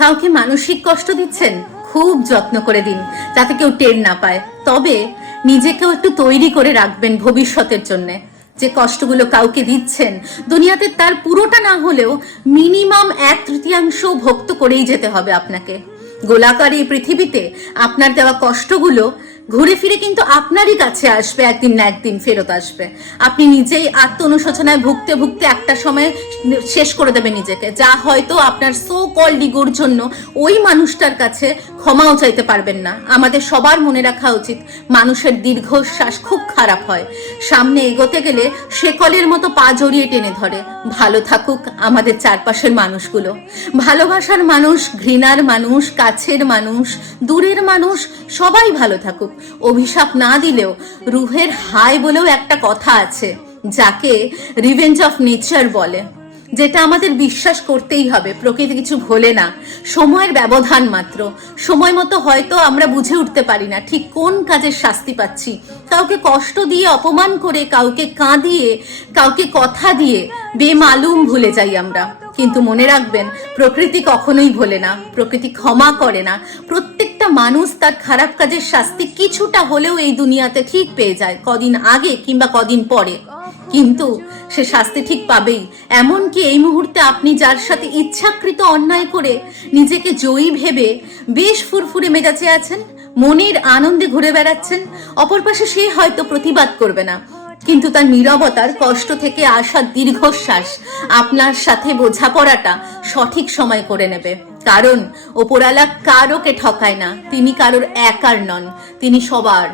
কাউকে মানসিক কষ্ট দিচ্ছেন, খুব যত্ন করে দিন, যাতে কেউ টের না পায়। তবে নিজেকেও একটু তৈরি করে রাখবেন ভবিষ্যতের জন্যে। যে কষ্টগুলো কাউকে দিচ্ছেন, দুনিয়াতে তার পুরোটা না হলেও মিনিমাম এক তৃতীয়াংশ ভক্ত করেই যেতে হবে আপনাকে। গোলাকার এই পৃথিবীতে আপনার দেওয়া কষ্টগুলো ঘুরে ফিরে কিন্তু আপনারই কাছে আসবে, একদিন না একদিন ফেরত আসবে। আপনি নিজেই আত্ম অনুশোচনায় ভুগতে ভুগতে একটা সময় শেষ করে দেবে নিজেকে। যা হয়তো আপনার সো কল ডিগোর জন্য ওই মানুষটার কাছে ক্ষমাও চাইতে পারবেন না। আমাদের সবার মনে রাখা উচিত, মানুষের দীর্ঘশ্বাস খুব খারাপ হয়। সামনে এগোতে গেলে শেকলের মতো পা জড়িয়ে টেনে ধরে। ভালো থাকুক আমাদের চারপাশের মানুষগুলো। ভালোবাসার মানুষ, ঘৃণার মানুষ, কাছের মানুষ, দূরের মানুষ, সবাই ভালো থাকুক। অভিশাপ না দিলেও রুহের হাই বলেও একটা কথা আছে, যাকে রিভেঞ্জ অফ নেচার বলে, যেটা আমাদের বিশ্বাস করতেই হবে, প্রকৃতি কিছু ভোলে না, সময়ের ব্যবধান মাত্র, সময় মতো হয়তো আমরা বুঝে উঠতে পারি না, ঠিক কোন কাজের শাস্তি পাচ্ছি, কাউকে কষ্ট দিয়ে অপমান করে, কাউকে কাঁদিয়ে, কাউকে কথা দিয়ে বেমালুম ভুলে যাই আমরা, কিন্তু মনে রাখবেন, প্রকৃতি কখনোই ভোলে না, প্রকৃতি ক্ষমা করে না প্রত্যেকটা মানুষ তার খারাপ কাজের শাস্তি কিছুটা হলেও এই দুনিয়াতে ঠিক পেয়ে যায়, কদিন আগে কিংবা কদিন পরে। কিন্তু সে শাস্তি ঠিক পাবেই। এমনকি এই মুহূর্তে আপনি যার সাথে ইচ্ছাকৃত অন্যায় করে নিজেকে জয়ী ভেবে বেশ ফুরফুরে মেজাজে আছেন, মনের আনন্দে ঘুরে বেড়াচ্ছেন, অপর পাশে সে হয়তো প্রতিবাদ করবে না। কিন্তু তার নীরবতার কষ্ট থেকে আসা দীর্ঘশ্বাস আপনার সাথে বোঝাপড়াটা সঠিক সময় করে নেবে। কারণ ওপরালা কারোকে ঠকায় না, তিনি কারোর একার নন, তিনি সবার।